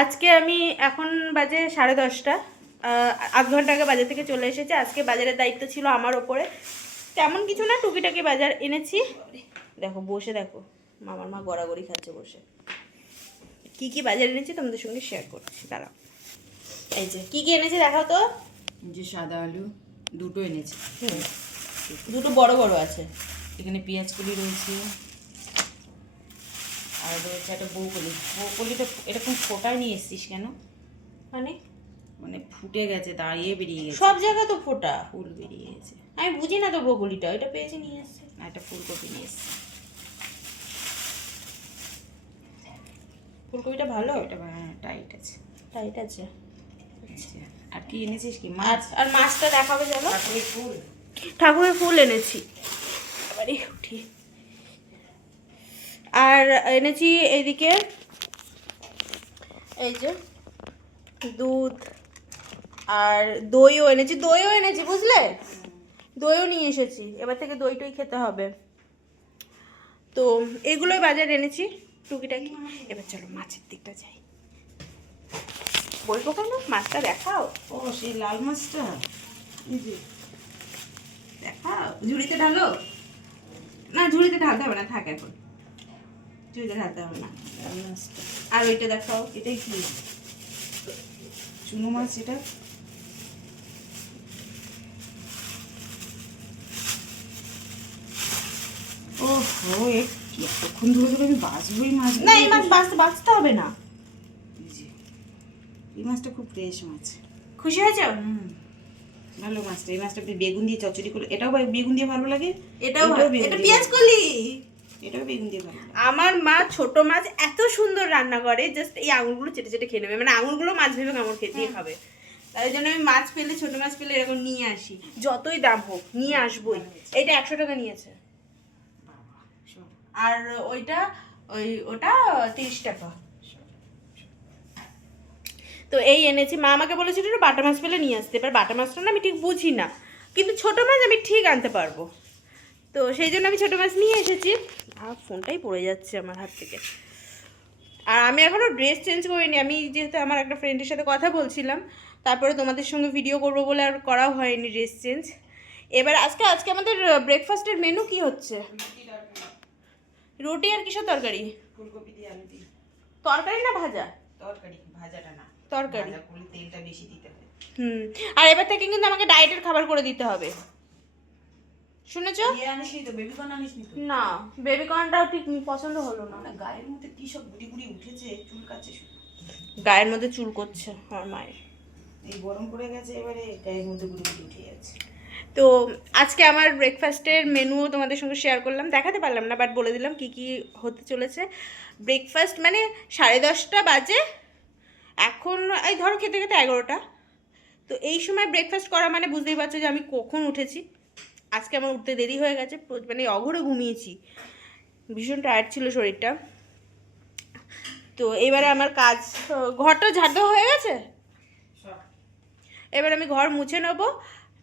আজকে আমি এখন বাজে 10:30, আধ ঘন্টা আগে বাজার থেকে চলে এসেছি। আজকে বাজারের দায়িত্ব ছিল আমার ওপরে। তেমন কিছু না, টুকিটাকি বাজার এনেছি। দেখো বসে দেখো, মামার মা গড়াগড়ি খাচ্ছে বসে। কি কি বাজার এনেছি তোমাদের সঙ্গে শেয়ার করছি, দাঁড়াও। এই যে কি কি এনেছি দেখাও তো। যে সাদা আলু দুটো এনেছি, দুটো বড় বড় আছে। এখানে পেঁয়াজ কলি রয়েছে, আর রয়েছে একটা বউকলি। বউকলিটা এরকম ফোটায় নিয়ে এসছিস কেন? মানে মানে ফুটে গেছে, দাঁড়িয়ে বেরিয়ে গেছে, সব জায়গা তো ফোটা, ফুল বেরিয়ে গেছে। আমি বুঝি না তো বগুলিটা, ওইটা পেয়েছি নিয়ে এসছে। আর একটা ফুলকপি নিয়ে এসছি। ফুলকপিটা ভালো, এটা টাইট আছে, টাইট আছে। আচ্ছা, আর কি এনেছিস? কি মাছ? মাছ, আর মাছটা দেখাবে চলো। ঠাকুরের ফুল, ঠাকুরের ফুল এনেছি। আবারই উঠি। আর এনেছি এইদিকে এই যে দুধ, আর দইও এনেছি। বুঝলে, দইও নিয়ে এসেছি। এবার থেকে দইটাই খেতে হবে। তো এগুলোই বাজার এনেছি টুকিটাকি। এবার চলো মাছের দিকটা যাই। বলবো কেন, মাছটা দেখাও। ও সেই লাল মাছটা, এই যে দেখাও। ঝুড়িতে ঢালো না, ঝুড়িতে ঢালতে হবে না, থাক এখন। ঝুড়িতে ঢালতে হবে না। লাল মাছটা। আর ওইটা দেখাও। এটাই কি চুনো মাছ? এটা ওহো, এতক্ষণ ধরে ধরে আমি বাছবই মাছ। না, এই মাছ বাঁচতে হবে না। এই মাছটা খুব ফ্রেশ মাছ। খুশি হয়েছে? ভালো মাছটা। এই মাছটা বেগুন দিয়ে চচ্চড়ি করলে, এটাও বেগুন দিয়ে ভালো লাগে। এটাও এটা পেঁয়াজ কলি। এটাও বেগুন দিয়ে ভালো লাগে। আমার মা ছোট মাছ এত সুন্দর রান্না করে, জাস্ট এই আঙুলগুলো চেটে চেটে খেয়ে নেবে। মানে আঙুলগুলো মাছ ভেবে কামড় খেতেই খাবে। তাই জন্য আমি মাছ পেলে, ছোট মাছ পেলে এরকম নিয়ে আসি। যতই দাম হোক নিয়ে আসবোই। এইটা 100 টাকা নিয়েছে। আর ওটা 30 টাকা। তো এই এনেছি। মা আমাকে বলেছিল একটু বাটা মাছ পেলে নিয়ে আসতে। এবার বাটা মাছটা না আমি ঠিক বুঝি না, কিন্তু ছোট মাছ আমি ঠিক আনতে পারবো। তো সেই জন্য আমি ছোটো মাছ নিয়ে এসেছি। আর ফোনটাই পড়ে যাচ্ছে আমার হাত থেকে। আর আমি এখনও ড্রেস চেঞ্জ করিনি। আমি যেহেতু আমার একটা ফ্রেন্ডের সাথে কথা বলছিলাম, তারপরে তোমাদের সঙ্গে ভিডিও করবো বলে আর করাও হয়নি ড্রেস চেঞ্জ। এবার আজকে আমাদের ব্রেকফাস্টের মেনু কি হচ্ছে? রুটি আর কিসের তরকারি? ফুলকপি দিয়ে আলু দিয়ে। তরকারি না ভাজা? তরকারি, ভাজাটা না। তরকারি। ভাজা করলে তেলটা বেশি দিতে হয়। আর এবার থেকে কিন্তু আমাকে ডায়েটের খাবার করে দিতে হবে, শুনেছো? আনিসনি তো? বেবিকর্ন আনিসনি তো? না, বেবিকর্নটাও ঠিক পছন্দ হলো না। গায়ের মধ্যে কি সব গুড়ি গুড়ি উঠেছে, চুলকাচ্ছে শুধু। গায়ের মধ্যে চুল করছে আমার মায়ের। এই গরম পড়ে গেছে, এবারে গায়ের মধ্যে গুড়ি গুড়ি উঠে যাচ্ছে। তো আজকে আমার ব্রেকফাস্টের মেনুও তোমাদের সঙ্গে শেয়ার করলাম। দেখাতে পারলাম না, বাট বলে দিলাম কি কি হতে চলেছে। ব্রেকফাস্ট মানে 10:30 বাজে এখন। এই ধরো খেতে খেতে 11টা। তো এই সময় ব্রেকফাস্ট করা মানে বুঝতেই পারছো যে আমি কখন উঠেছি। আজকে আমার উঠতে দেরি হয়ে গেছে, মানে অঘরে ঘুমিয়েছি, ভীষণ টায়ার্ড ছিল শরীরটা। তো এবারে আমার কাজ, ঘরটা ঝাড় দেওয়া হয়ে গেছে। এবার আমি ঘর মুছে নেবো,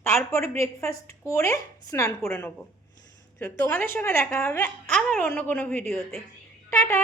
তারপরে ব্রেকফাস্ট করে স্নান করে নেবো। তো তোমাদের সঙ্গে দেখা হবে আবার অন্য কোনো ভিডিওতে। টাটা।